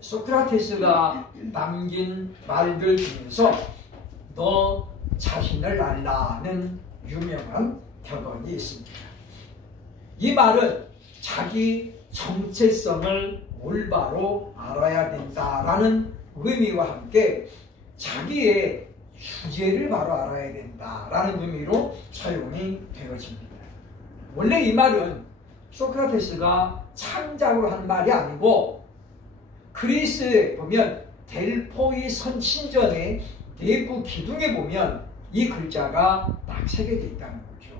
소크라테스가 남긴 말들 중에서 너 자신을 알라는 유명한 격언이 있습니다. 이 말은 자기 정체성을 올바로 알아야 된다라는 의미와 함께 자기의 주제를 바로 알아야 된다라는 의미로 사용이 되어집니다. 원래 이 말은 소크라테스가 창작으로 한 말이 아니고 그리스에 보면 델포이 선친전의 내부 기둥에 보면 이 글자가 딱 새겨져 있다는 거죠.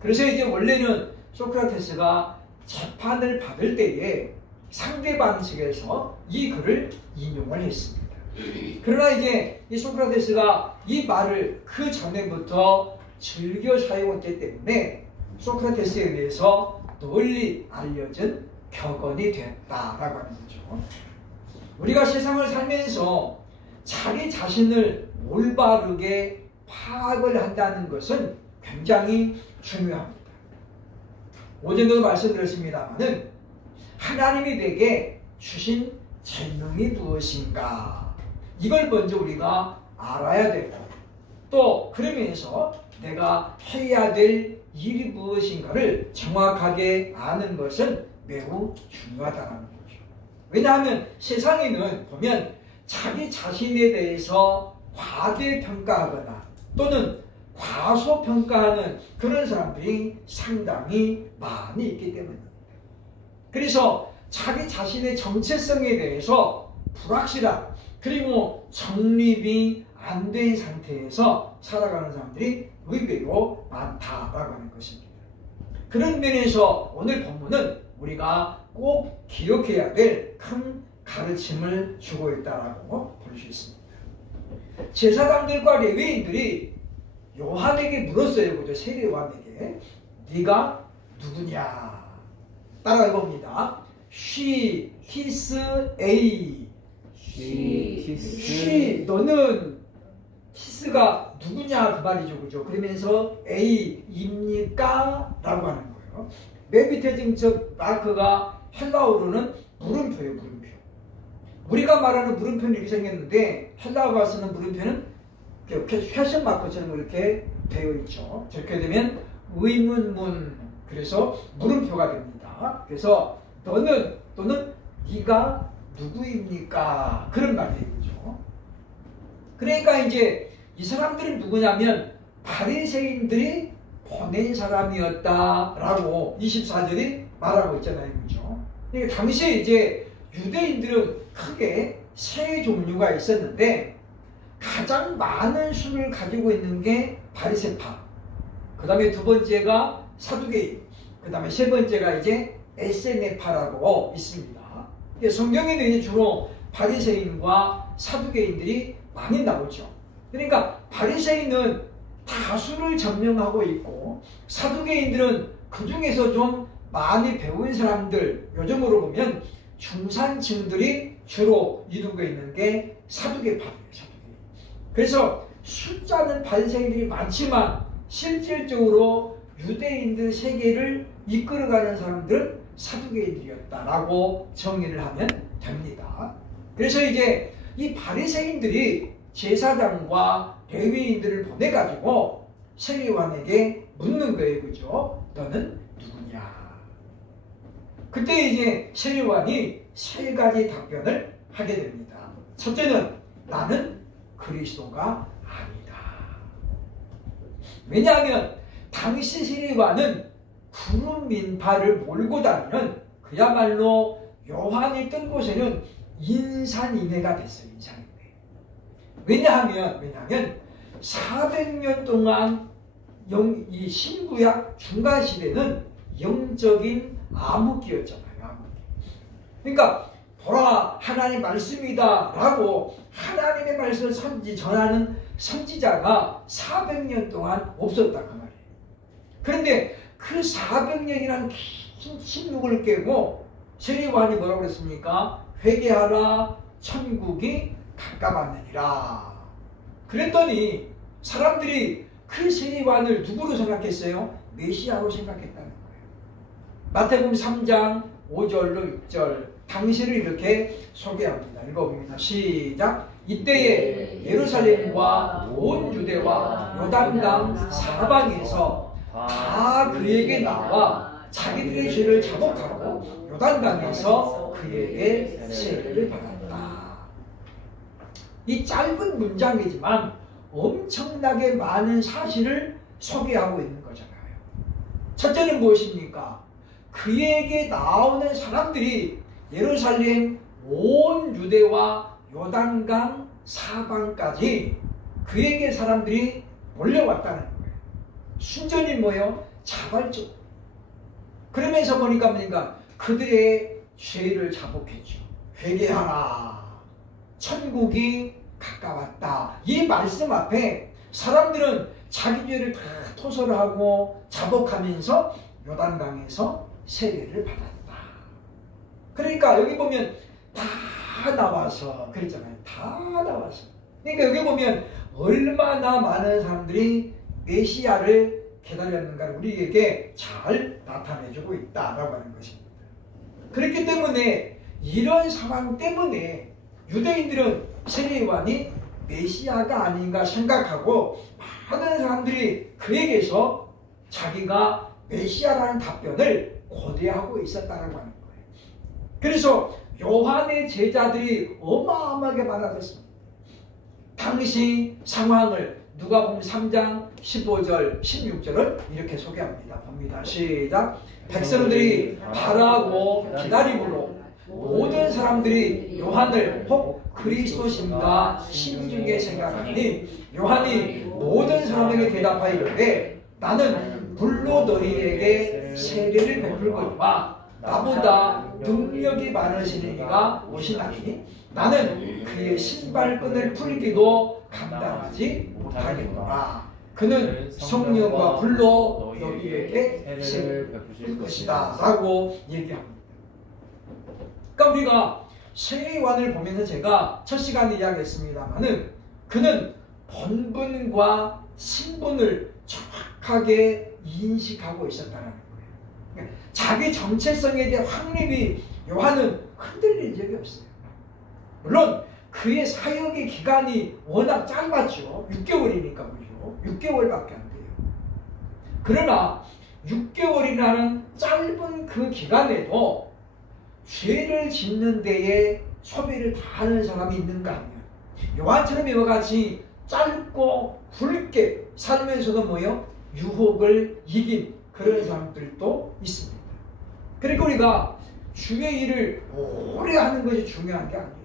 그래서 이제 원래는 소크라테스가 재판을 받을 때에 상대방 측에서 이 글을 인용을 했습니다. 그러나 이제 이 소크라테스가 이 말을 그 전에부터 즐겨 사용했기 때문에 소크라테스에 대해서 널리 알려진 격언이 되었다라고 하는 거죠. 우리가 세상을 살면서 자기 자신을 올바르게 파악을 한다는 것은 굉장히 중요합니다. 어제도 말씀드렸습니다마는 하나님이 내게 주신 재능이 무엇인가 이걸 먼저 우리가 알아야 되고 또 그러면서 내가 해야 될 일이 무엇인가를 정확하게 아는 것은 매우 중요하다는 거죠. 왜냐하면 세상에는 보면 자기 자신에 대해서 과대평가하거나 또는 과소평가하는 그런 사람들이 상당히 많이 있기 때문입니다. 그래서 자기 자신의 정체성에 대해서 불확실한 그리고 정립이 안 된 상태에서 살아가는 사람들이 의외로 많다라고 하는 것입니다. 그런 면에서 오늘 본문은 우리가 꼭 기억해야 될 큰 가르침을 주고 있다라고 볼 수 있습니다. 제사장들과 레위인들이 요한에게 물었어요. 그죠? 세례요한에게 네가 누구냐? 따라해 봅니다. She, his, A. She, 너는 히스가 누구냐 그 말이죠. 그죠? 그러면서 A입니까? 라고 하는 거예요. 맨 밑에 지금 저 마크가 헬라어로는 물음표예요. 물음표. 우리가 말하는 물음표는 이렇게 생겼는데 헬라어가 쓰는 물음표는 이렇게 퀘션 마크처럼 이렇게 되어 있죠. 저렇게 되면 의문문 그래서 물음표가 됩니다. 그래서 너는 또는 네가 누구입니까? 그런 말이에요. 그러니까 이제 이 사람들은 누구냐면 바리새인들이 보낸 사람이었다라고 24절이 말하고 있잖아요. 그죠? 그러니까 당시에 이제 유대인들은 크게 세 종류가 있었는데 가장 많은 수를 가지고 있는 게 바리새파, 그 다음에 두 번째가 사두개인, 그 다음에 세 번째가 이제 에세네파라고 있습니다. 성경에는 이제 주로 바리새인과 사두개인들이 많이 나오죠. 그러니까 바리새인은 다수를 점령하고 있고 사두개인들은 그 중에서 좀 많이 배운 사람들, 요즘으로 보면 중산층들이 주로 이루고 있는 게 사두개파예요. 그래서 숫자는 바리새인들이 많지만 실질적으로 유대인들 세계를 이끌어가는 사람들은 사두개인들이었다라고 정의를 하면 됩니다. 그래서 이제 이 바리새인들이 제사장과 레위인들을 보내가지고 세례요한에게 묻는 거예요. 그죠? 너는 누구냐? 그때 이제 세례요한이 세 가지 답변을 하게 됩니다. 첫째는 나는 그리스도가 아니다. 왜냐하면 당시 세례요한은 푸른 민파를 몰고 다니는 그야말로 요한이 뜬 곳에는 인산인해가 됐어요. 인산인해. 왜냐하면 400년 동안 이 신구약 중간 시대는 영적인 암흑기였잖아요. 암흑기. 그러니까 보라 하나님 말씀이다 라고 하나님의 말씀을 전하는 선지자가 400년 동안 없었다 그 말이에요. 그런데 그 400년이라는 긴 침묵을 깨고 세례요한이 뭐라고 그랬습니까? 회개하라 천국이 가까웠느니라. 그랬더니 사람들이 그 세례요한을 누구로 생각했어요? 메시아로 생각했다는 거예요. 마태복음 3장 5절로 6절 당시를 이렇게 소개합니다. 읽어봅니다. 시작. 이때에 예루살렘과 온 유대와 요단강 사방에서 다 그에게 나와 자기들의 죄를 자복하고 요단강에서 그에게 세례를 받았다. 이 짧은 문장이지만 엄청나게 많은 사실을 소개하고 있는 거잖아요. 첫째는 무엇입니까? 그에게 나오는 사람들이 예루살렘 온 유대와 요단강 사방까지 그에게 사람들이 몰려왔다는 거예요. 순전히 뭐예요? 자발적. 그러면서 보니까 그들의 죄를 자복했죠. 회개하라. 천국이 가까웠다. 이 말씀 앞에 사람들은 자기 죄를 다 토설을 하고 자복하면서 요단강에서 세례를 받았다. 그러니까 여기 보면 다 나와서 그랬잖아요. 다 나와서. 그러니까 여기 보면 얼마나 많은 사람들이 메시아를 기다렸는가를 우리에게 잘 나타내주고 있다라고 하는 것입니다. 그렇기 때문에 이런 상황 때문에 유대인들은 세례요한이 메시아가 아닌가 생각하고 많은 사람들이 그에게서 자기가 메시아라는 답변을 고대하고 있었다고 하는 거예요. 그래서 요한의 제자들이 어마어마하게 많아졌습니다. 당시 상황을 누가복음 3장 15절 16절은 이렇게 소개합니다. 봅니다. 시작. 백성들이 바라고 기다림으로 모든 사람들이 요한을 혹 그리스도신가 심중에 생각하니 요한이 모든 사람에게 대답하여 이르되 나는 불로 너희에게 세례를 베풀거니와 나보다 능력이 많으신 이가 오시나니 나는 그의 신발끈을 풀기도 감당하지 못하겠노라. 그는 성령과 불로 너희에게 세례를 베푸실 것이다 라고 얘기합니다. 그러니까 우리가 세례요한을 보면서 제가 첫 시간에 이야기했습니다만은 그는 본분과 신분을 정확하게 인식하고 있었다는 거예요. 그러니까 자기 정체성에 대한 확립이 요한은 흔들린 적이 없어요. 물론 그의 사역의 기간이 워낙 짧았죠. 6개월이니까 그죠. 6개월밖에 안 돼요. 그러나 6개월이라는 짧은 그 기간에도 죄를 짓는 데에 소비를 다 하는 사람이 있는가 하면 요한처럼 이와 같이 짧고 굵게 살면서도 뭐요? 유혹을 이긴 그런 사람들도 있습니다. 그러니까 우리가 주의 일을 오래 하는 것이 중요한 게 아니에요.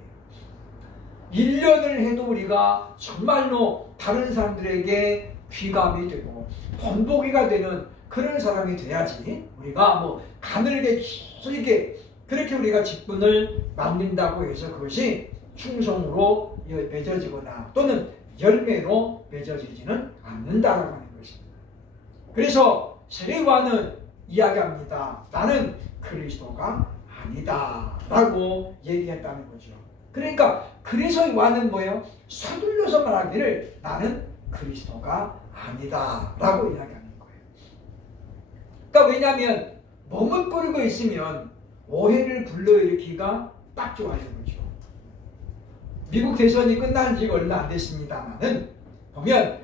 1년을 해도 우리가 정말로 다른 사람들에게 귀감이 되고 본보기가 되는 그런 사람이 돼야지 우리가 뭐 가늘게 길게 그렇게 우리가 직분을 맡는다고 해서 그것이 충성으로 맺어지거나 또는 열매로 맺어지지는 않는다라고 하는 것입니다. 그래서 세례요한은 이야기합니다. 나는 그리스도가 아니다 라고 얘기했다는 거죠. 그러니까 그래서 요한은 뭐예요? 서둘러서 말하기를 나는 그리스도가 아니다 라고 이야기하는 거예요. 그러니까 왜냐하면 머뭇거리고 있으면 오해를 불러일으키기가 딱 좋아요. 그렇죠? 미국 대선이 끝난 지가 얼마 안 됐습니다만은 보면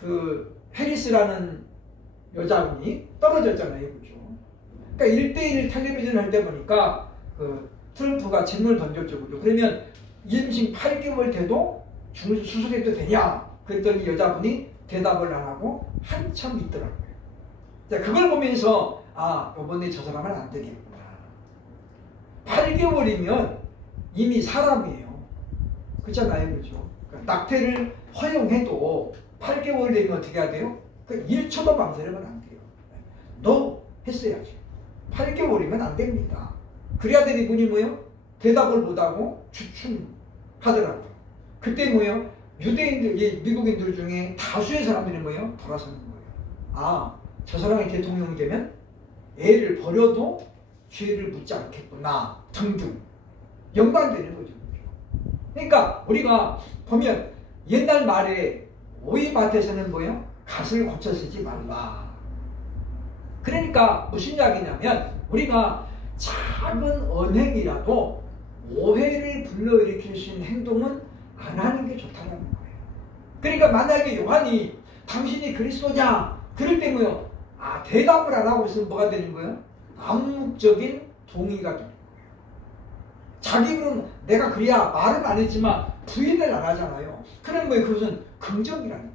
그 해리스라는 여자분이 떨어졌잖아요. 그렇죠? 그러니까 1대1 텔레비전 할 때 보니까 그 트럼프가 질문을 던졌죠. 그렇죠? 그러면 임신 8개월 돼도 수술해도 되냐? 그랬더니 여자분이 대답을 안 하고 한참 있더라고요. 자, 그걸 보면서 아, 이번에 저 사람은 안 되겠구나. 8개월이면 이미 사람이에요. 그렇잖아요. 그렇죠? 그러니까 낙태를 허용해도 8개월 되면 어떻게 해야 돼요? 그 1초도 망설이면 안 돼요. 너 했어야지. 8개월이면 안 됩니다. 그래야 되는 분이 뭐예요? 대답을 못하고 주춤하더라고요. 그때 뭐예요? 유대인들, 미국인들 중에 다수의 사람들이 뭐예요? 돌아서는 거예요. 아, 저 사람이 대통령이 되면 애를 버려도 죄를 묻지 않겠구나 등등 연관되는 거죠. 그러니까 우리가 보면 옛날 말에 오이밭에서는 뭐예요? 갓을 고쳐 쓰지 말라. 그러니까 무슨 이야기냐면 우리가 작은 언행이라도 오해를 불러일으킬 수 있는 행동은 안 하는 게 좋다는 거예요. 그러니까 만약에 요한이 당신이 그리스도냐? 그럴 때 뭐요? 대답을 안 하고 있으면 뭐가 되는 거예요? 암묵적인 동의가 되는 거예요. 자기 입으로는 내가 그래야 말은 안 했지만 부인을 안 하잖아요. 그럼 뭐 그것은 긍정이라는 거죠.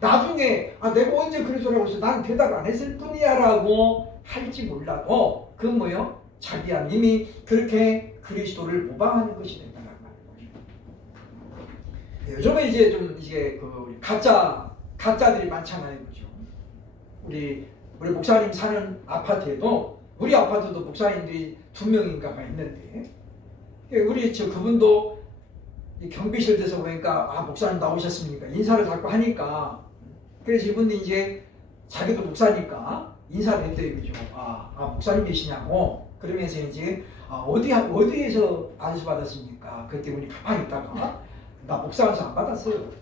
나중에 내가 언제 그리스도라고 해서 난 대답 안 했을 뿐이야 라고 할지 몰라도 그건 뭐요? 자기야 이미 그렇게 그리스도를 모방하는 것이 된다는 말이죠. 요즘에 이제 좀 이제 그 가짜들이 많잖아요, 그죠? 우리 목사님 사는 아파트에도 우리 아파트도 목사님들이 2명인가가 있는데 우리 그분도 경비실 돼서 보니까 목사님 나오셨습니까? 인사를 자꾸 하니까 그래서 이분이 이제 자기도 목사니까 인사를 했대요, 그죠? 목사님이시냐고 그러면서 이제 어디에서 안수 받았습니까? 그때 우리 가만히 있다가 나 목사 안수 안 받았어요.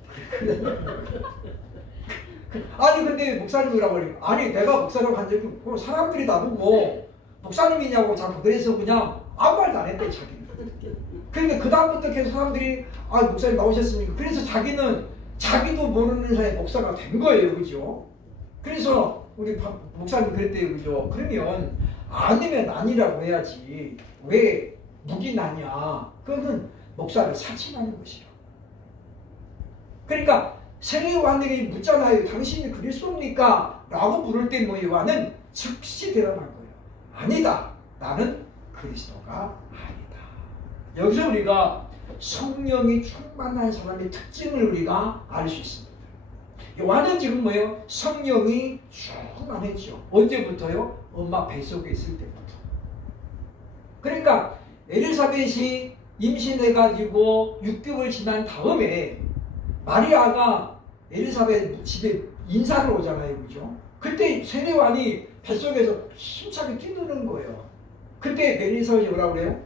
아니 근데 목사님이라고 하니까 아니 내가 목사라고 한 적이 없고 사람들이 나보고 목사님이냐고 자꾸 그래서 그냥 아무 말도 안 했대 자기는. 그러니까 그 다음부터 계속 사람들이 목사님 나오셨습니까? 그래서 자기도 모르는 사이에 목사가 된 거예요, 그죠? 그래서 우리 목사님 그랬대요, 그죠? 그러면 아니면 아니라고 해야지 왜 묵인하냐? 그거는 목사를 사칭하는 것이요. 그러니까 세례 요한에게 묻잖아요. 당신이 그리스도입니까? 라고 물을 때 요한은 즉시 대답한 거예요. 아니다. 나는 그리스도가 아니다. 여기서 우리가 성령이 충만한 사람의 특징을 우리가 알 수 있습니다. 요한은 지금 성령이 충만했죠. 언제부터요? 엄마 뱃속에 있을 때부터. 그러니까 엘리사벳이 임신해가지고 6개월 지난 다음에 마리아가 엘리사벳 집에 인사를 오잖아요, 그죠? 그때 세례 요한이 뱃속에서 힘차게 뛰노는 거예요. 그때 엘리사벳이 뭐라고 그래요?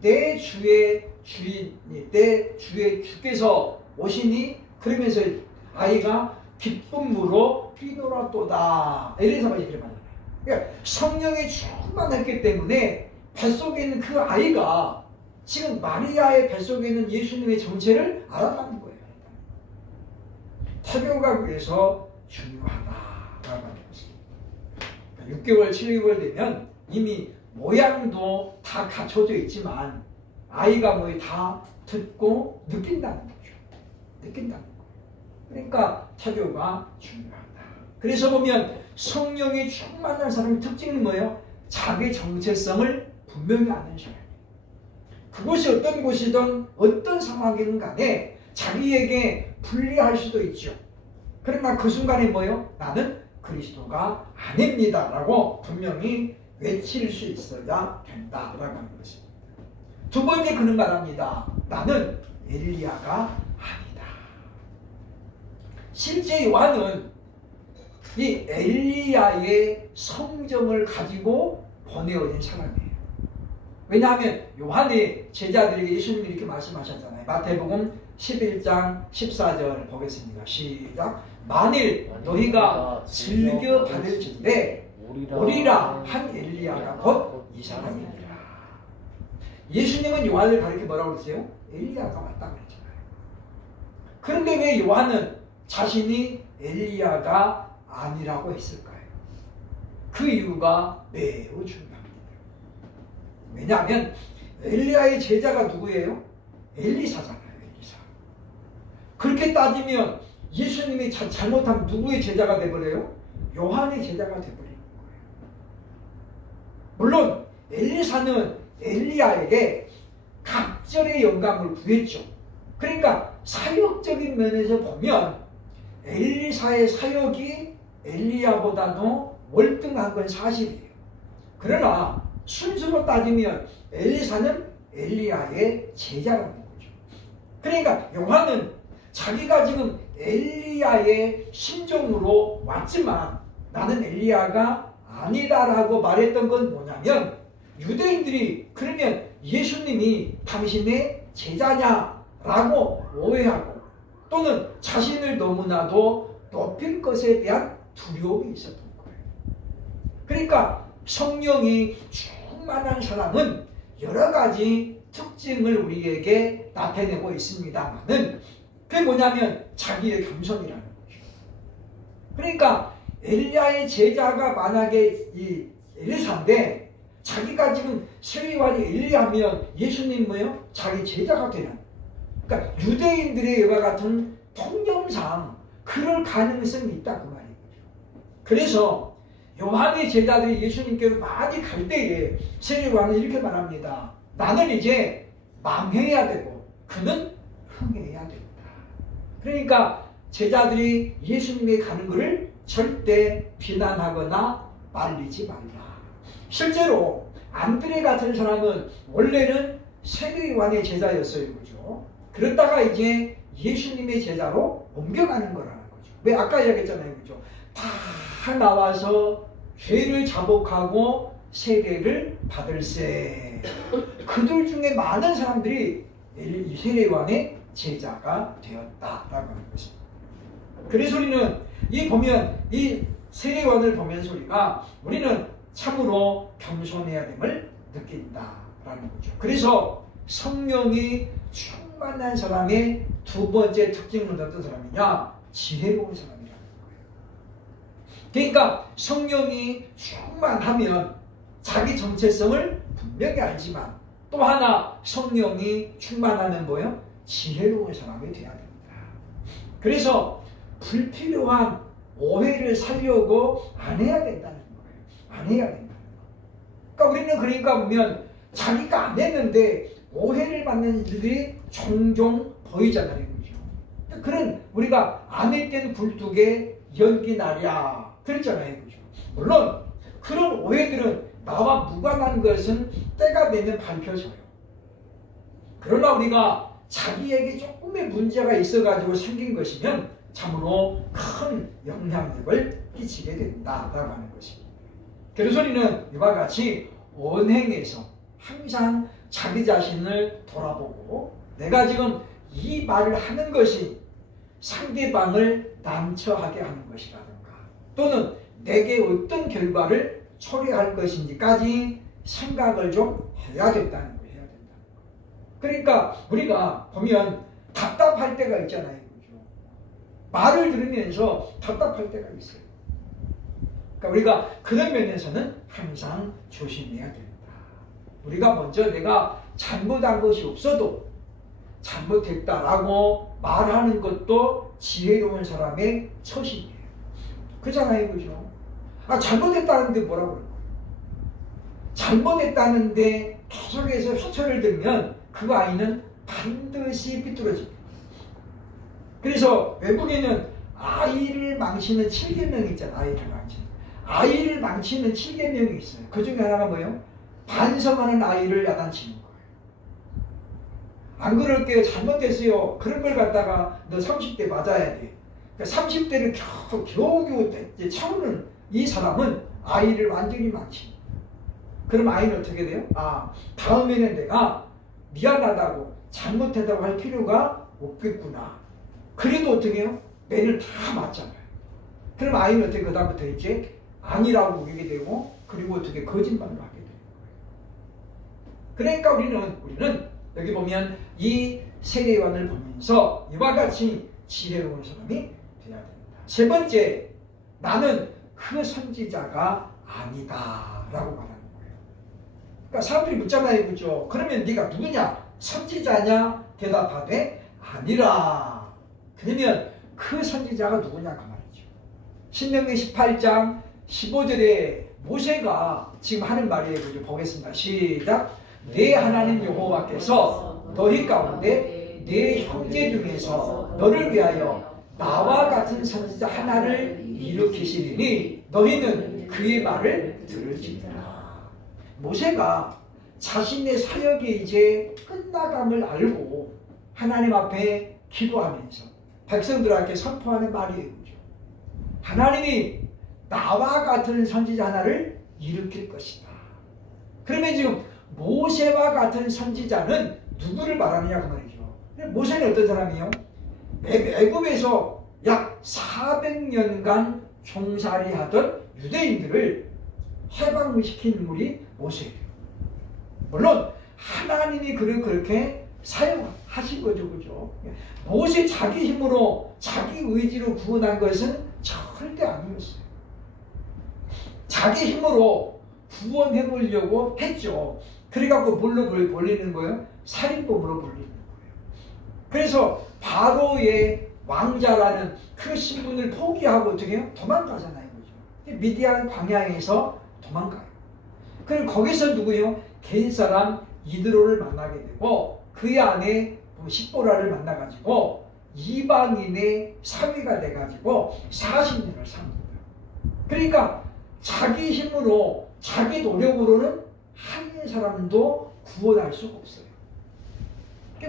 내 주의 주인이, 내 주의 주께서 오시니 그러면서 아이가 기쁨으로 뛰놀았도다. 엘리사벳이 그래 말해요. 그러니까 성령이 충만했기 때문에 뱃속에 있는 그 아이가 지금 마리아의 뱃속에 있는 예수님의 정체를 알아가는 거예요. 태교가 그래서 중요하다라고 하는 것입니다. 6개월, 7개월 되면 이미 모양도 다 갖춰져 있지만 아이가 다 듣고 느낀다는 거죠. 느낀다는 거예요. 그러니까 태교가 중요하다. 그래서 보면 성령이 충만한 사람의 특징은 뭐예요? 자기 정체성을 분명히 아는 사람이에요. 그곳이 어떤 곳이든 어떤 상황이든 간에 자기에게 불리할 수도 있죠. 그러나 그 순간에 나는 그리스도가 아닙니다 라고 분명히 외칠 수 있어야 된다라고 하는 것입니다. 두 번째 그는 말합니다. 나는 엘리야가 아니다. 실제 요한은 이 엘리야의 성정을 가지고 보내어진 사람이에요. 왜냐하면 요한의 제자들에게 예수님이 이렇게 말씀하셨잖아요. 마태복음 11장 14절 보겠습니다. 시작. 만일 너희가 즐겨 받을진대 오리라 한 엘리야가 곧 이 사람이니라. 예수님은 요한을 가리켜 뭐라고 그러세요? 엘리야가 왔다 그랬잖아요. 그런데 왜 요한은 자신이 엘리야가 아니라고 했을까요? 그 이유가 매우 중요합니다. 왜냐하면 엘리야의 제자가 누구예요? 엘리사잖아요. 엘리사. 그렇게 따지면 예수님이 잘못하면 누구의 제자가 되버려요? 요한의 제자가 되버리는 거예요. 물론 엘리사는 엘리야에게 갑절의 영감을 구했죠. 그러니까 사역적인 면에서 보면 엘리사의 사역이 엘리야보다도 월등한 건 사실이에요. 그러나 순수로 따지면 엘리사는 엘리야의 제자라는 거죠. 그러니까 요한은 자기가 지금 엘리야의 심정으로 왔지만 나는 엘리야가 아니다라고 말했던 건 뭐냐면 유대인들이 그러면 예수님이 당신의 제자냐라고 오해하고 또는 자신을 너무나도 높일 것에 대한 두려움이 있었던 거예요. 그러니까 성령이 충만한 사람은 여러 가지 특징을 우리에게 나타내고 있습니다만은 그게 뭐냐면 자기의 겸손이라는 거죠. 그러니까 엘리야의 제자가 만약에 이 엘리사인데 자기가 지금 세례요한이 엘리야면 예수님 뭐예요? 자기 제자가 되는. 그러니까 유대인들의 이와 같은 통념상 그럴 가능성이 있다 그 말이에요. 그래서 요한의 제자들이 예수님께로 많이 갈 때에 세례요한은 이렇게 말합니다. 나는 이제 망해야 되고 그는 흥해야 된다. 그러니까 제자들이 예수님께 가는 것을 절대 비난하거나 말리지 말라. 실제로 안드레 같은 사람은 원래는 세례요한의 제자였어요. 그죠? 그러다가 이제 예수님의 제자로 옮겨가는 거라는 거죠. 왜 아까 이야기했잖아요. 그죠? 다 나와서 죄를 자복하고 세례를 받을세. 그들 중에 많은 사람들이 세례요한의 제자가 되었다라고 하는 것입니다. 그래서 우리는 이 보면 이 세례요한을 보면서 우리는 참으로 겸손해야 됨을 느낀다라는 거죠. 그래서 성령이 충만한 사람의 두 번째 특징은 어떤 사람이냐? 지혜로운 사람이라는 거예요. 그러니까 성령이 충만하면 자기 정체성을 분명히 알지만 또 하나 성령이 충만하면 뭐예요? 지혜로운 사람이 되어야 됩니다. 그래서 불필요한 오해를 살려고 안 해야 된다는 거예요. 안 해야 된다는 거예요. 그러니까 우리는 보면 자기가 안 했는데 오해를 받는 일들이 종종 보이잖아요. 그죠? 그런 우리가 안 했던 굴뚝에 연기 나랴 그랬잖아요. 그죠? 물론 그런 오해들은 나와 무관한 것은 때가 되면 밝혀져요. 그러나 우리가 자기에게 조금의 문제가 있어가지고 생긴 것이면 참으로 큰 영향력을 끼치게 된다라고 하는 것입니다. 그래서 우리는 이와 같이 언행에서 항상 자기 자신을 돌아보고 내가 지금 이 말을 하는 것이 상대방을 난처하게 하는 것이라든가 또는 내게 어떤 결과를 초래할 것인지까지 생각을 좀 해야 된다는 거예요. 해야 된다는 거. 그러니까 우리가 보면 답답할 때가 있잖아요. 그죠? 말을 들으면서 답답할 때가 있어요. 그러니까 우리가 그런 면에서는 항상 조심해야 된다. 우리가 먼저 내가 잘못한 것이 없어도 잘못했다라고 말하는 것도 지혜로운 사람의 처신이에요. 그렇잖아요. 그죠? 잘못했다는데 뭐라고 그럴 거예요? 잘못했다는데 계속해서 휘철을 들면 그 아이는 반드시 삐뚤어집니다. 그래서 외국에는 아이를 망치는 7계명이 있잖아요. 아이를 망치는 7계명이 있어요. 그 중에 하나가 뭐예요? 반성하는 아이를 야단치는 거예요. 안 그럴게요. 잘못됐어요. 그런 걸 갖다가 너 30대 맞아야 돼. 그러니까 30대를 겨우겨우 참는 이 사람은 아이를 완전히 망칩니다. 그럼 아이는 어떻게 돼요? 다음에는 내가 미안하다고 잘못했다고 할 필요가 없겠구나. 그래도 어떻게 해요? 매를 다 맞잖아요. 그럼 아이는 어떻게 그 다음부터 이제 아니라고 우기게 되고 그리고 어떻게 거짓말로 하게 되는 거예요. 그러니까 우리는 여기 보면 이 세례요한을 보면서 이와 같이 지혜로운 사람이 되어야 됩니다. 세 번째, 나는 그 선지자가 아니다 라고 말하는 거예요. 그러니까 사람들이 묻잖아요. 그죠? 그러면 네가 누구냐? 선지자냐? 대답하되 아니라. 그러면 그 선지자가 누구냐? 그 말이죠. 신명기 18장 15절에 모세가 지금 하는 말이에요. 그죠? 보겠습니다. 시작. 내 하나님 여호와께서 너희 가운데 내 형제 중에서 너를 위하여 나와 같은 선지자 하나를 일으키시리니 너희는 그의 말을 들을지니라. 모세가 자신의 사역이 이제 끝나감을 알고 하나님 앞에 기도하면서 백성들에게 선포하는 말이에요. 그죠? 하나님이 나와 같은 선지자 하나를 일으킬 것이다. 그러면 지금 모세와 같은 선지자는 누구를 말하느냐 그 말이죠. 모세는 어떤 사람이에요? 애굽에서 약 400년간 종살이 하던 유대인들을 해방시킨 인물이 모세예요. 물론 하나님이 그를 그렇게 사용하신 거죠. 그죠? 모세 자기 힘으로 자기 의지로 구원한 것은 절대 아니었어요. 자기 힘으로 구원해 보려고 했죠. 그래갖고 뭘로 벌리는 거예요? 살인범으로 벌리는 거예요. 그래서 바로의 왕자라는 그 신분을 포기하고 어떻게 해요? 도망가잖아요. 그죠? 미디안 광야에서 도망가요. 그리고 거기서 누구예요? 겐 사람 이드로를 만나게 되고 그 안에 십보라를 만나가지고 이방인의 사위가 돼가지고 40년을 삽니다. 그러니까 자기 힘으로 자기 노력으로는 한 사람도 구원할 수가 없어요.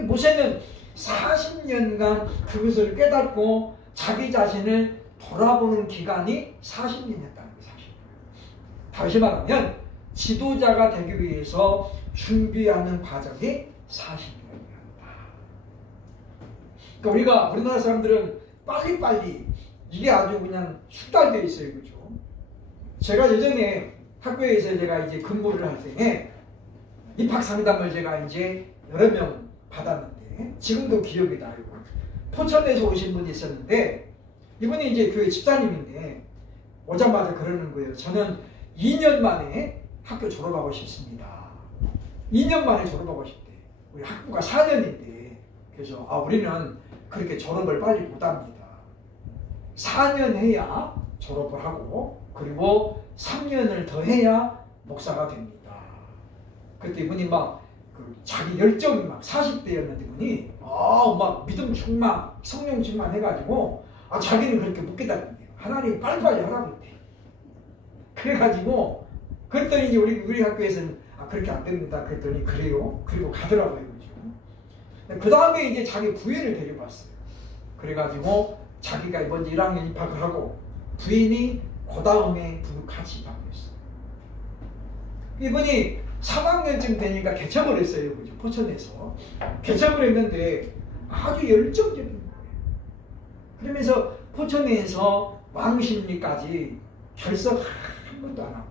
모세는 40년간 그것을 깨닫고 자기 자신을 돌아보는 기간이 40년이었다는 게 사실이에요. 다시 말하면 지도자가 되기 위해서 준비하는 과정이 40년이었다. 그러니까 우리나라 사람들은 빨리빨리 이게 아주 그냥 숙달되어 있어요. 그죠? 제가 예전에 학교에서 제가 이제 근무를 할 때 입학 상담을 제가 이제 여러 명 받았는데 지금도 기억이 나요. 포천에서 오신 분이 있었는데 이분이 이제 교회 집사님인데 오자마자 그러는 거예요. 저는 2년 만에 학교 졸업하고 싶습니다. 2년 만에 졸업하고 싶대. 우리 학부가 4년인데 그래서 우리는 그렇게 졸업을 빨리 못합니다. 4년 해야 졸업을 하고 그리고 3년을 더 해야 목사가 됩니다. 그때 이분이 막 자기 열정이 막 40대였는데 이분이 막 믿음 충만, 성령 충만 해가지고 자기는 그렇게 못 깨달은데요. 하나님 빨리빨리 하라고 했대. 그래가지고 그랬더니 이제 우리 학교에서는 그렇게 안 됩니다. 그랬더니 그래요. 그리고 가더라고요. 그죠? 그 다음에 이제 자기 부인을 데려봤어요. 그래가지고 자기가 먼저 1학년 입학을 하고 부인이 그 다음에 같이 입학을 했어요. 이분이 3학년쯤 되니까 개척을 했어요. 그죠? 포천에서. 개척을 했는데 아주 열정적인 거예요. 그러면서 포천에서 왕십리까지 결석 한 번도 안 하고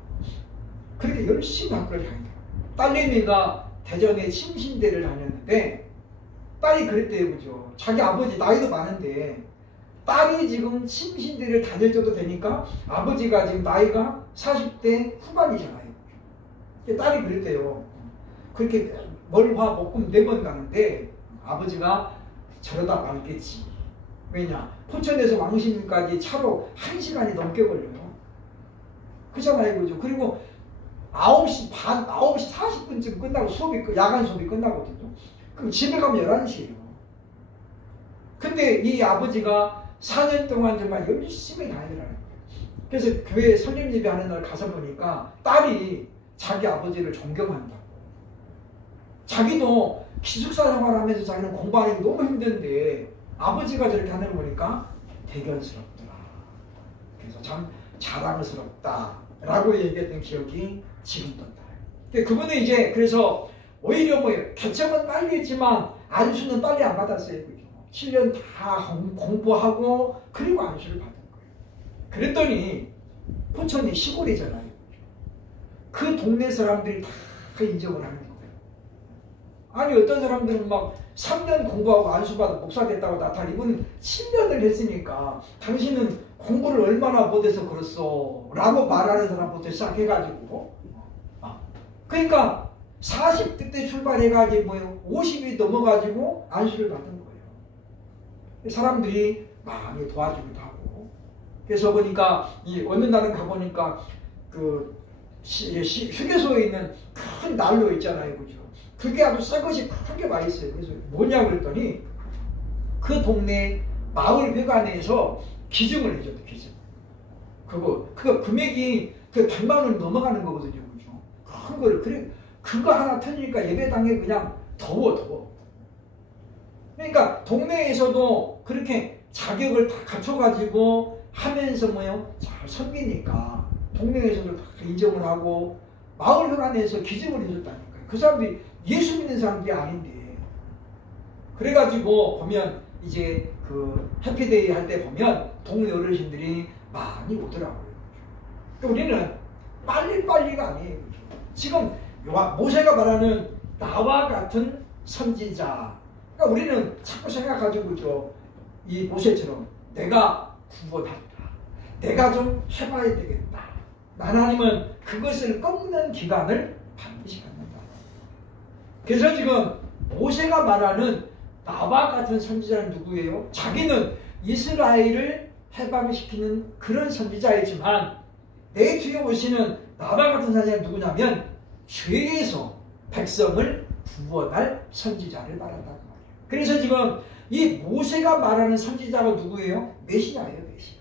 그렇게 열심히 학교를 다녀요. 딸내미가 대전에 침신대를 다녔는데 딸이 그랬대요. 그죠? 자기 아버지 나이도 많은데 딸이 지금 침신대를 다닐 정도 되니까 아버지가 지금 나이가 40대 후반이잖아요. 딸이 그랬대요. 그렇게 멀화 목금 4번 가는데 아버지가 저러다 말겠지. 왜냐? 포천에서 왕십리까지 차로 1시간이 넘게 걸려요. 그잖아요. 그죠? 그리고 9시 반, 9시 40분쯤 끝나고 야간 수업이 끝나거든요. 그럼 집에 가면 11시예요. 근데 이 아버지가 4년 동안 정말 열심히 다니더라는 거예요. 그래서 교회 설립 예배하는 날 가서 보니까 딸이 자기 아버지를 존경한다고. 자기도 기숙사 생활하면서 자기는 공부하는 게 너무 힘든데 아버지가 저렇게 하는 거 보니까 대견스럽더라. 그래서 참 자랑스럽다라고 얘기했던 기억이 지금도 나요. 그분은 이제 그래서 오히려 개척은 빨리 했지만 안수는 빨리 안 받았어요. 그죠? 7년 다 공부하고 그리고 안수를 받은 거예요. 그랬더니 포천이 시골이잖아요. 그 동네 사람들이 다 인정을 하는 거예요. 아니 어떤 사람들은 막 3년 공부하고 안수받아 목사 됐다고 나타나 이분은 7년을 했으니까 당신은 공부를 얼마나 못해서 그렇소 라고 말하는 사람부터 시작해가지고 그러니까 40대 때 출발해가지고 50이 넘어가지고 안수를 받은 거예요. 사람들이 많이 도와주기도 하고 그래서 보니까 어느 날은 가보니까 그 휴게소에 있는 큰 난로 있잖아요. 그죠? 그게 아주 새 것이 큰 게 많이 있어요. 그래서 뭐냐고 그랬더니 그 동네 마을 회관에서 기증을 해줬대. 기증. 그거 금액이 100만 원 넘어가는 거거든요. 그죠? 큰 거를. 그래, 그거 하나 터지니까 예배당에 그냥 더워. 그러니까 동네에서도 그렇게 자격을 다 갖춰가지고 하면서 잘 섬기니까 동네에서도 다 인정을 하고 마을 회관에서 기증을 해줬다니까요. 그 사람들이 예수 믿는 사람들이 아닌데 그래가지고 보면 이제 그 해피데이 할 때 보면 동네 어르신들이 많이 오더라고요. 우리는 빨리빨리가 아니에요. 지금 모세가 말하는 나와 같은 선지자. 그러니까 우리는 자꾸 생각하죠, 그죠? 이 모세처럼 내가 구원하리라. 내가 좀 해봐야 되겠다. 하나님은 그것을 꺾는 기간을 반드시 갖는다. 그래서 지금 모세가 말하는 나와 같은 선지자는 누구예요? 자기는 이스라엘을 해방시키는 그런 선지자이지만 내 뒤에 오시는 나와 같은 선지자는 누구냐면 죄에서 백성을 구원할 선지자를 말한다는 거예요. 그래서 지금 이 모세가 말하는 선지자가 누구예요? 메시아예요, 메시아.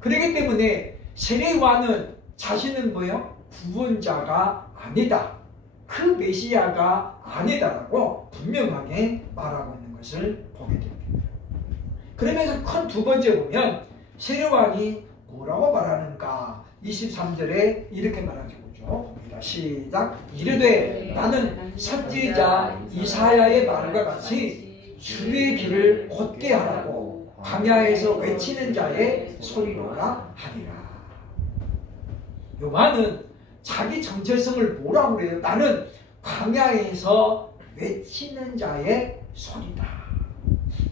그렇기 때문에 세례요한은 자신은 뭐예요? 구원자가 아니다. 그 메시아가 아니다라고 분명하게 말하고 있는 것을 보게 됩니다. 그러면서 큰 두 번째 보면 세례요한이 뭐라고 말하는가? 23절에 이렇게 말하죠. 봅니다. 시작. 이르되 나는 선지자 이사야의 말과 같이 주의 길을 곧게 하라고 광야에서 외치는 자의 소리로라 하리라. 요한은 자기 정체성을 뭐라고 그래요? 나는 광야에서 외치는 자의 소리다.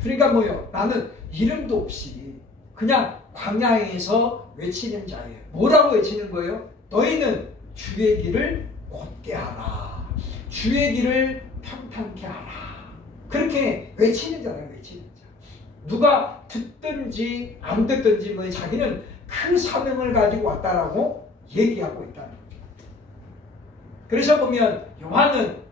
그러니까 뭐요? 나는 이름도 없이 그냥 광야에서 외치는 자예요. 뭐라고 외치는 거예요? 너희는 주의 길을 곧게 하라. 주의 길을 평탄케 하라. 그렇게 외치는 자라요, 외치는 자. 누가 듣든지 안 듣든지 뭐 자기는 그 사명을 가지고 왔다라고 얘기하고 있다는 거죠. 그래서 보면 요한은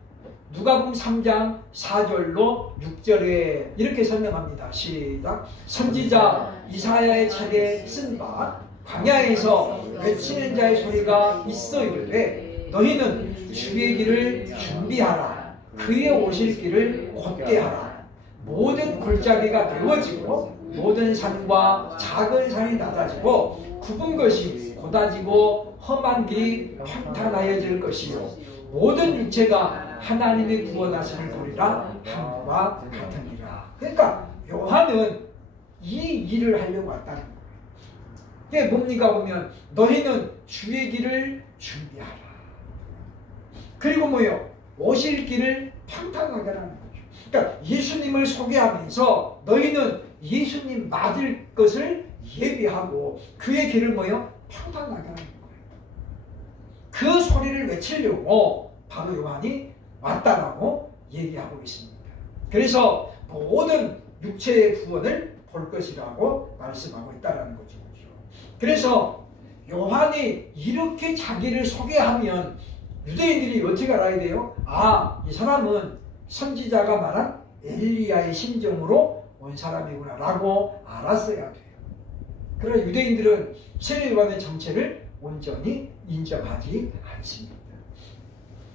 누가복음 3장 4절로 6절에 이렇게 설명합니다. 시작. 선지자 이사야의 책에 쓴 바 광야에서 외치는 자의 소리가 있어 이르되 너희는 주의 길을 준비하라. 그의 오실 길을 곧게 하라. 모든 골짜기가 메워지고 모든 산과 작은 산이 낮아지고 굽은 것이 곧아지고 험한 길이 평탄하여질 것이요 모든 육체가 하나님의 구원하심을 보리라 함과 같으니라. 그러니까 요한은 이 일을 하려고 왔다는 거예요. 이게 뭡니까 보면 너희는 주의 길을 준비하라. 그리고 뭐요? 오실 길을 평탄하게 하라는 거죠. 그러니까 예수님을 소개하면서 너희는 예수님 맞을 것을 예비하고 그의 길을 뭐요? 평탄하게 하는 거예요. 그 소리를 외치려고 바로 요한이 왔다라고 얘기하고 있습니다. 그래서 모든 육체의 구원을 볼 것이라고 말씀하고 있다는 거죠. 그래서 요한이 이렇게 자기를 소개하면 유대인들이 어떻게 알아야 돼요? 아, 이 사람은 선지자가 말한 엘리야의 심정으로 온 사람이구나 라고 알았어야 돼요. 그러나 유대인들은 세례 요한의 정체를 온전히 인정하지 않습니다.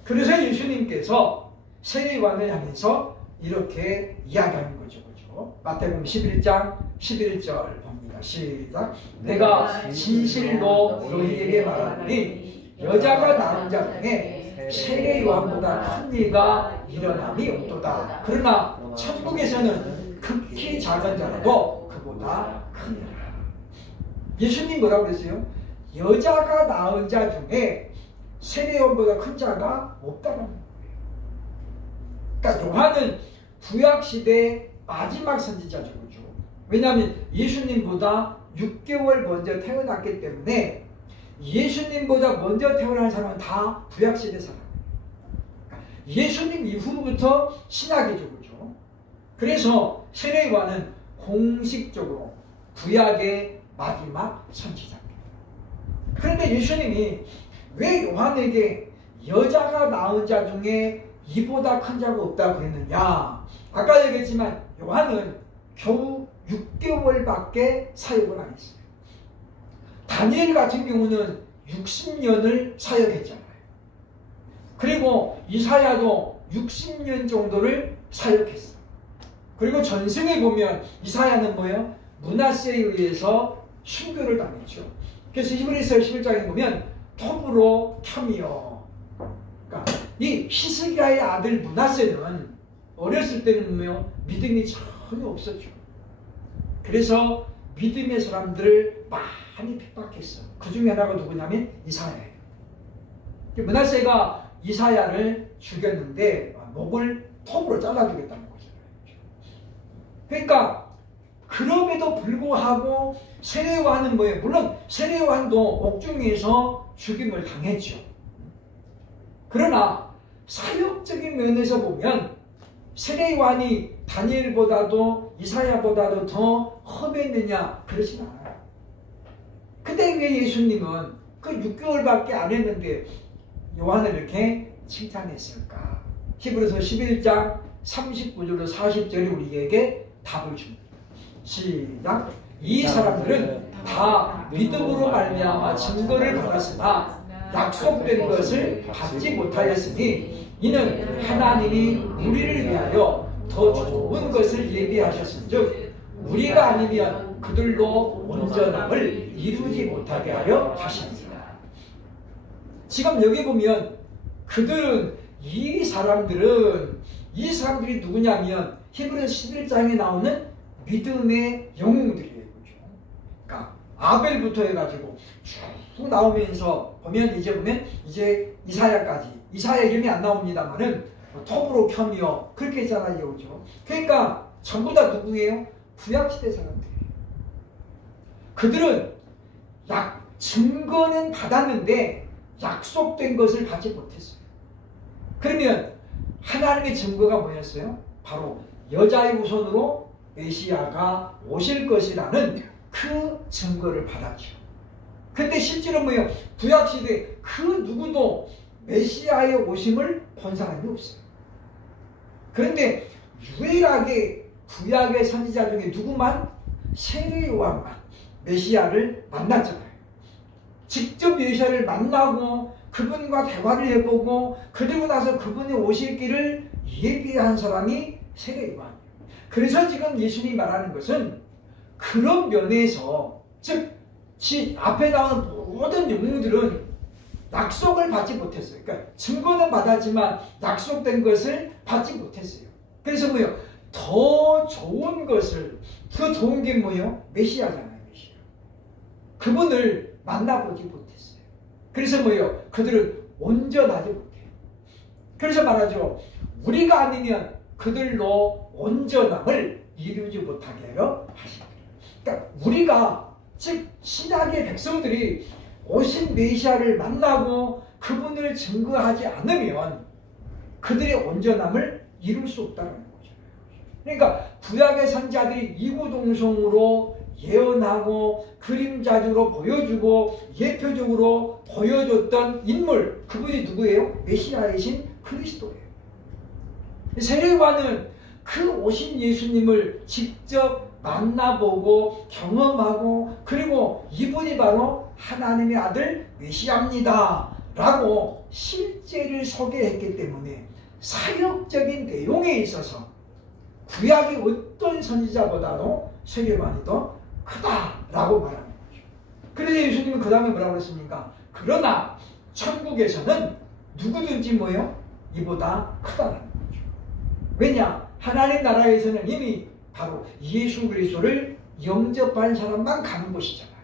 그래서 예수님께서 세례 요한을 하면서 이렇게 이야기하는 거죠. 그렇죠? 마태복음 11장 11절 봅니다. 시작. 내가 진실로 너희에게 말하노니 여자가 낳은 자 중에 세례 요한보다 큰 이가 일어남이 없도다. 그러나 천국에서는 극히 작은 자라도 그보다 크니라. 예수님 뭐라고 그랬어요? 여자가 낳은 자 중에 세례 요한보다 큰 자가 없다는 거예요. 그러니까 요한은 구약시대 마지막 선지자죠. 그렇죠? 왜냐하면 예수님보다 6개월 먼저 태어났기 때문에 예수님보다 먼저 태어난 사람은 다 구약시대 사람. 예수님 이후부터 신학이죠. 그렇죠? 그래서 세례 요한은 공식적으로 구약의 마지막 선지자입니다. 그런데 예수님이 왜 요한에게 여자가 낳은 자 중에 이보다 큰 자가 없다고 했느냐? 아까 얘기했지만 요한은 겨우 6개월밖에 사역을 안 했어요. 다니엘 같은 경우는 60년을 사역했잖아요. 그리고 이사야도 60년 정도를 사역했어요. 그리고 전승에 보면 이사야는 뭐예요? 므낫세에 의해서 순교를 당했죠. 그래서 히브리서 11장에 보면 톱으로 켬이요. 그러니까 이 히스기야의 아들 므낫세는 어렸을 때는 뭐예요? 믿음이 전혀 없었죠. 그래서 믿음의 사람들을 많이 핍박했어. 그 중에 하나가 누구냐면 이사야예요. 므낫세가 이사야를 죽였는데 목을 톱으로 잘라주겠다는 거잖아요. 그러니까 그럼에도 불구하고 세례요한은 뭐예요? 물론 세례요한도 옥중에서 죽임을 당했죠. 그러나 사역적인 면에서 보면 세례요한이 다니엘보다도 이사야보다도 더 험했느냐? 그렇진 않아요. 근데 왜 예수님은 그 6개월밖에 안 했는데 요한을 이렇게 칭찬했을까? 히브리서 11장 39절로 40절이 우리에게 답을 줍니다. 시작. 이 사람들은 다 믿음으로 말미암아 증거를 받았으나 약속된 것을 받지 못하였으니 이는 하나님이 우리를 위하여 더 좋은 것을 예비하셨은즉 우리가 아니면 그들로 온전함을 이루지 못하게 하려 하십니다. 지금 여기 보면 이 사람들이 누구냐면 히브리서 11장에 나오는 믿음의 영웅들이에요. 그러니까 아벨부터 해가지고 쭉 나오면서 보면 이제 이사야까지, 이사야 이름이 안 나옵니다만은 톱으로 펴며 그렇게 했잖아요. 그죠? 그러니까 전부 다 누구예요? 구약시대 사람들이에요. 그들은 증거는 받았는데 약속된 것을 받지 못했어요. 그러면 하나님의 증거가 뭐였어요? 바로 여자의 후손으로 메시아가 오실 것이라는 그 증거를 받았죠. 근데 실제로 뭐예요? 구약시대 그 누구도 메시아의 오심을 본 사람이 없어요. 그런데 유일하게 구약의 선지자 중에 누구만? 세례요한만 메시아를 만났잖아요. 직접 메시아를 만나고 그분과 대화를 해보고 그리고 나서 그분이 오실 길을 예비한 사람이 세례요한. 그래서 지금 예수님이 말하는 것은 그런 면에서 즉 앞에 나온 모든 영웅들은 약속을 받지 못했어요. 그러니까 증거는 받았지만 약속된 것을 받지 못했어요. 그래서 뭐예요? 더 좋은 것을, 더 좋은 게 뭐예요? 메시아잖아요. 메시아. 그분을 만나보지 못했어요. 그래서 뭐예요? 그들은 온전하지 못해요. 그래서 말하죠. 우리가 아니면 그들로 온전함을 이루지 못하게 하려 하십니다. 그러니까 우리가 즉 신약의 백성들이 오신 메시아를 만나고 그분을 증거하지 않으면 그들의 온전함을 이룰 수 없다는 거죠. 그러니까 구약의 선지자들이 이구동성으로 예언하고 그림자적으로 보여주고 예표적으로 보여줬던 인물, 그분이 누구예요? 메시아이신 그리스도예요. 세례요한은 그 오신 예수님을 직접 만나보고 경험하고 그리고 이분이 바로 하나님의 아들 메시아입니다 라고 실제를 소개했기 때문에 사역적인 내용에 있어서 구약의 어떤 선지자보다도 세례요한이 더 크다라고 말하는 거죠. 그래서 예수님은 그 다음에 뭐라고 했습니까? 그러나 천국에서는 누구든지 뭐요? 이보다 크다라는 거죠. 왜냐? 하나님 나라에서는 이미 바로 예수 그리스도를 영접한 사람만 가는 곳이잖아요.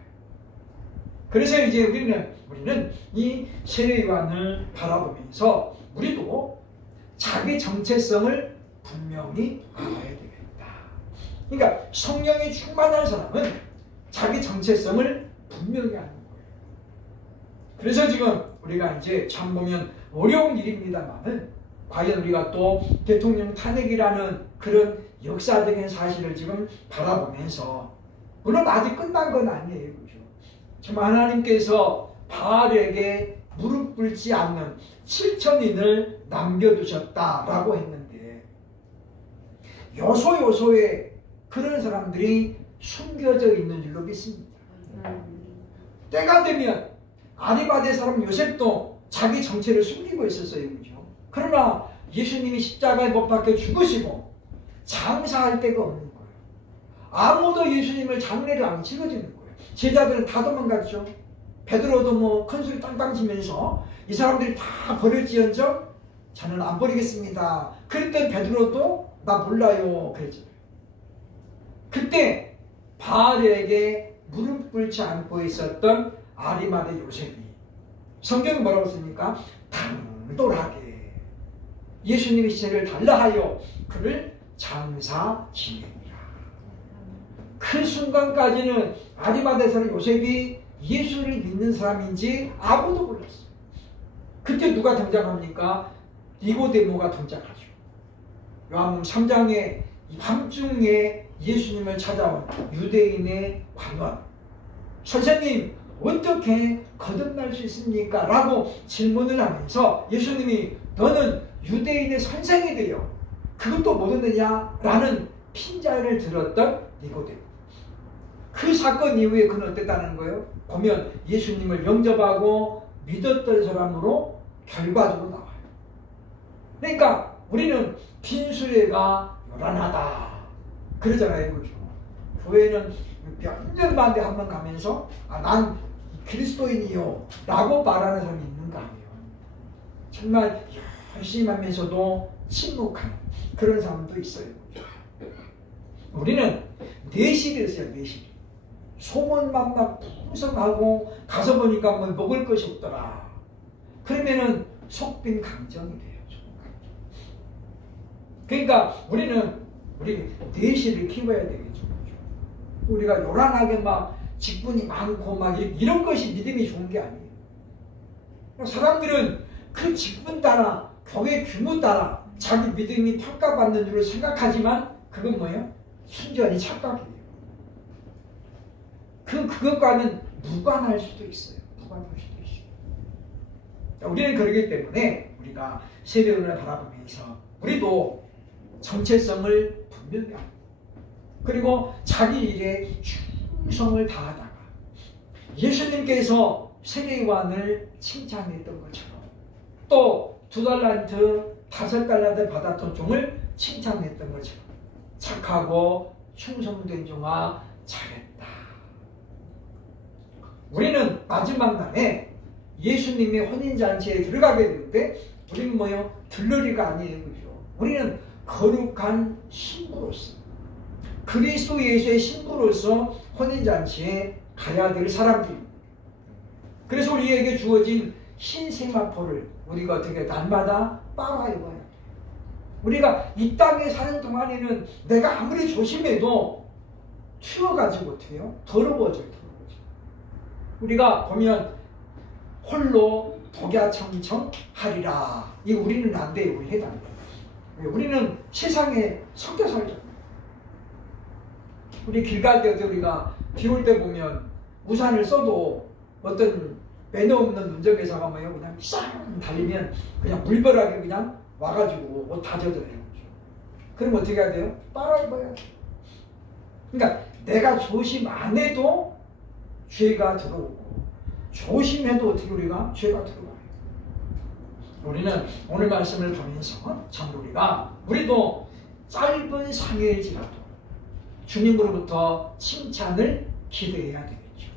그래서 이제 우리는 이 세례요한을 바라보면서 우리도 자기 정체성을 분명히 알아야 되겠다. 그러니까 성령이 충만한 사람은 자기 정체성을 분명히 아는 거예요. 그래서 지금 우리가 이제 참 보면 어려운 일입니다만은 과연 우리가 또 대통령 탄핵이라는 그런 역사적인 사실을 지금 바라보면서 물론 아직 끝난 건 아니에요. 그죠? 지금 하나님께서 바알에게 무릎 꿇지 않는 7천인을 남겨두셨다라고 했는데 요소요소에 그런 사람들이 숨겨져 있는 줄로 믿습니다. 때가 되면 아리마대 사람 요셉도 자기 정체를 숨기고 있었어요. 그죠? 그러나 예수님이 십자가에 못 박혀 죽으시고 장사할 데가 없는 거예요. 아무도 예수님을 장례를 안 치러주는 거예요. 제자들은 다 도망갔죠. 베드로도 뭐 큰소리 땅땅 치면서 이 사람들이 다 버릴지언정 저는 안 버리겠습니다. 그랬더니 베드로도 나 몰라요 그랬잖아요. 그때 바알에게 무릎 꿇지 않고 있었던 아리마대 요셉이 성경이 뭐라고 씁니까? 당돌하게 예수님의 시체를 달라하여 그를 장사 지냅니다. 그 순간까지는 아리마대 사람 요셉이 예수를 믿는 사람인지 아무도 몰랐어요. 그때 누가 등장합니까? 니고데모가 등장하죠. 요한복음 3장에 밤중에 예수님을 찾아온 유대인의 관원, 선생님 어떻게 거듭날 수 있습니까? 라고 질문을 하면서 예수님이 너는 유대인의 선생이 되어 그것도 모르느냐? 라는 핀잔을 들었던 니고데모. 그 사건 이후에 그는 어땠다는 거예요? 보면 예수님을 영접하고 믿었던 사람으로 결과적으로 나와요. 그러니까 우리는 빈수레가 요란하다 그러잖아요. 그렇죠? 교회는 몇 년 만에 한 번 가면서 난 그리스도인이요 라고 말하는 사람이 있는가 하면 정말 열심히 하면서도 침묵하는 그런 사람도 있어요. 우리는 내실이 있어요. 내실. 소문만 막 풍성하고 가서 보니까 뭐 먹을 것이 없더라. 그러면은 속빈 강정이 돼요. 그러니까 우리는 내실을 키워야 되겠죠. 우리가 요란하게 막 직분이 많고 막 이런 것이 믿음이 좋은 게 아니에요. 사람들은 그 직분 따라 교회 규모 따라 자기 믿음이 평가받는 줄 생각하지만 그건 뭐예요? 순전히 착각이에요. 그것과는 무관할 수도 있어요. 무관할 수도 있어요. 우리는 그러기 때문에 우리가 세례요한을 바라보면서 우리도 정체성을 분명히 하고 그리고 자기 일에 충성을 다하다가 예수님께서 세례요한을 칭찬했던 것처럼 또 2달란트 5달란트 받았던 종을 칭찬했던 것처럼 착하고 충성된 종아 잘했다. 우리는 마지막 날에 예수님의 혼인잔치에 들어가게 되는데 우리는 뭐요? 들러리가 아니에요. 그죠? 우리는 거룩한 신부로서 그리스도 예수의 신부로서 혼인잔치에 가야 될 사람들입니다. 그래서 우리에게 주어진 흰 세마포를 우리가 어떻게 날마다 빨아 입어야 돼요. 우리가 이 땅에 사는 동안에는 내가 아무리 조심해도 추워가지고 어떻게 해요? 더러워져요. 우리가 보면 홀로 독야청청 하리라. 이 우리는 안 돼요. 우리 해당. 우리는 세상에 섞여 살잖아요. 우리 길 갈 때도 우리가 비 올 때 보면 우산을 써도 어떤 매너 없는 운전기사가 뭐예요? 그냥 쌍 달리면 그냥 물벼락에 그냥 와가지고 옷 다 젖어요. 그럼 어떻게 해야 돼요? 빨아 입어야 돼요. 그러니까 내가 조심 안 해도 죄가 들어오고 조심해도 어떻게 우리가 죄가 들어와요. 우리는 오늘 말씀을 보면서 참 우리도 짧은 상해일지라도 주님으로부터 칭찬을 기대해야 되겠죠.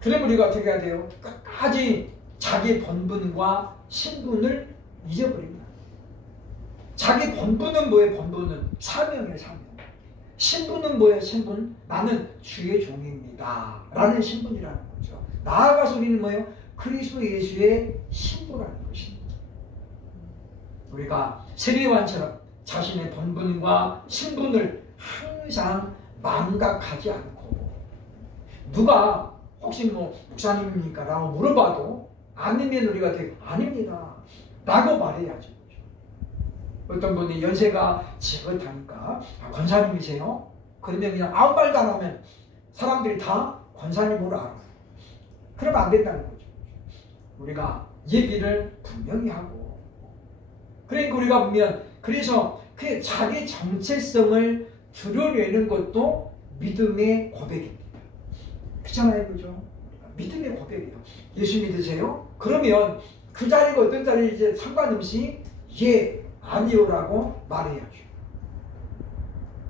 그럼 우리가 어떻게 해야 돼요? 끝까지 자기 본분과 신분을 잊어버립니다. 자기 본분은 뭐예요? 본분은 사명이에요. 사명. 신분은 뭐예요? 신분? 나는 주의 종입니다 라는 신분이라는 거죠. 나아가서 우리는 뭐예요? 그리스도 예수의 신부라는 것입니다. 우리가 세례요한처럼 자신의 본분과 신분을 항상 망각하지 않고 누가 혹시 뭐 목사님입니까? 라고 물어봐도 아니면 우리가 되게 아닙니다 라고 말해야죠. 어떤 분이 연세가 지긋하니까 권사님이세요? 그러면 그냥 아무 말도 안 하면 사람들이 다 권사님으로 알아요. 그러면 안 된다는 거죠. 우리가 얘기를 분명히 하고 그러니까 우리가 보면 그래서 그 자기 정체성을 드러내는 것도 믿음의 고백입니다. 그렇잖아요. 그죠? 믿음의 고백이에요. 예수 믿으세요? 그러면 그 자리가 어떤 자리인지 상관없이 예, 아니요라고 말해야죠.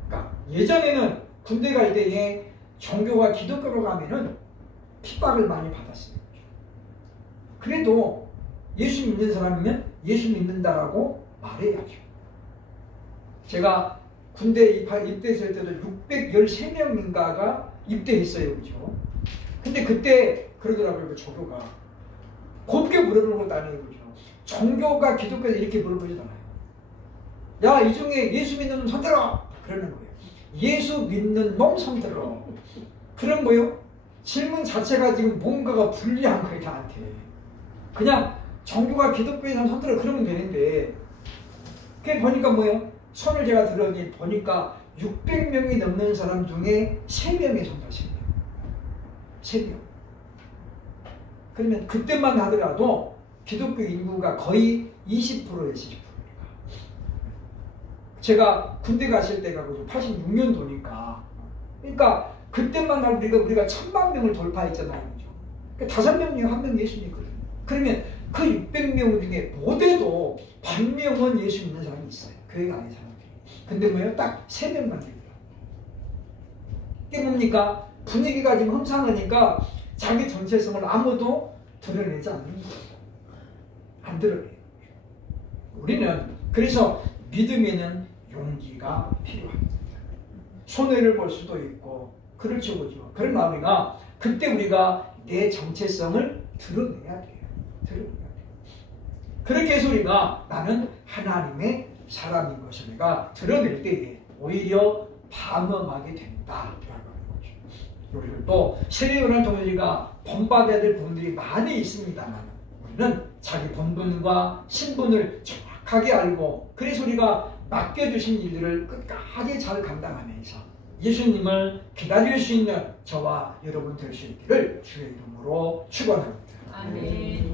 그러니까 예전에는 군대 갈 때에 종교가 기독교로 가면은 핍박을 많이 받았어요. 그래도 예수 믿는 사람이면 예수 믿는다라고 말해야죠. 제가 군대 입대했을 때도 613명인가가 입대했어요. 그죠? 근데 그때 그러더라고요. 그 조교가 곱게 물어보는 것도 아니에요. 그죠? 종교가 기독교에서 이렇게 물어보지도 않아요. 야, 이 중에 예수 믿는 놈 손들어! 그러는 거예요. 예수 믿는 놈 손들어. 그런 거요. 질문 자체가 지금 뭔가가 불리한 거예요. 나한테. 그냥 종교가 기독교에서 손들어 그러면 되는데 그게 보니까 뭐예요? 손을 제가 들어니 보니까 600명이 넘는 사람 중에 3명이 손다. 3명. 3명. 그러면 그때만 하더라도 기독교 인구가 거의 20%에서 10%입니다. 제가 군대 갔을 때가 86년도니까 그러니까 그때만 하도 우리가 1000만 명을 돌파했잖아요. 그죠? 그러니까 5명 중에 1명 예수 믿거든요. 그러면 그 600명 중에 못해도 100명은 예수 믿는 사람이 있어요. 교회가 아닌 사람들이. 근데 뭐예요? 딱 3명만 되더라고요. 이게 뭡니까? 분위기가 지금 흠상하니까 자기 정체성을 아무도 드러내지 않는 거예요. 안 드러내요. 우리는 그래서 믿음에는 용기가 필요합니다. 손해를 볼 수도 있고 그렇죠. 그죠? 그러나 우리가 그때 우리가 내 정체성을 드러내야 돼요. 드러내야 돼요. 그렇게 해서 우리가 나는 하나님의 사람인 것을 내가 드러낼 때에 오히려 방어하게 된다. 우리를 또 세례요한을 통해 우리가 본받아야 될 부분들이 많이 있습니다만 우리는 자기 본분과 신분을 정확하게 알고 그래서 우리가 맡겨주신 일들을 끝까지 잘 감당하면서 예수님을 기다릴 수 있는 저와 여러분 될 수 있기를 주의 이름으로 축원합니다. 아멘.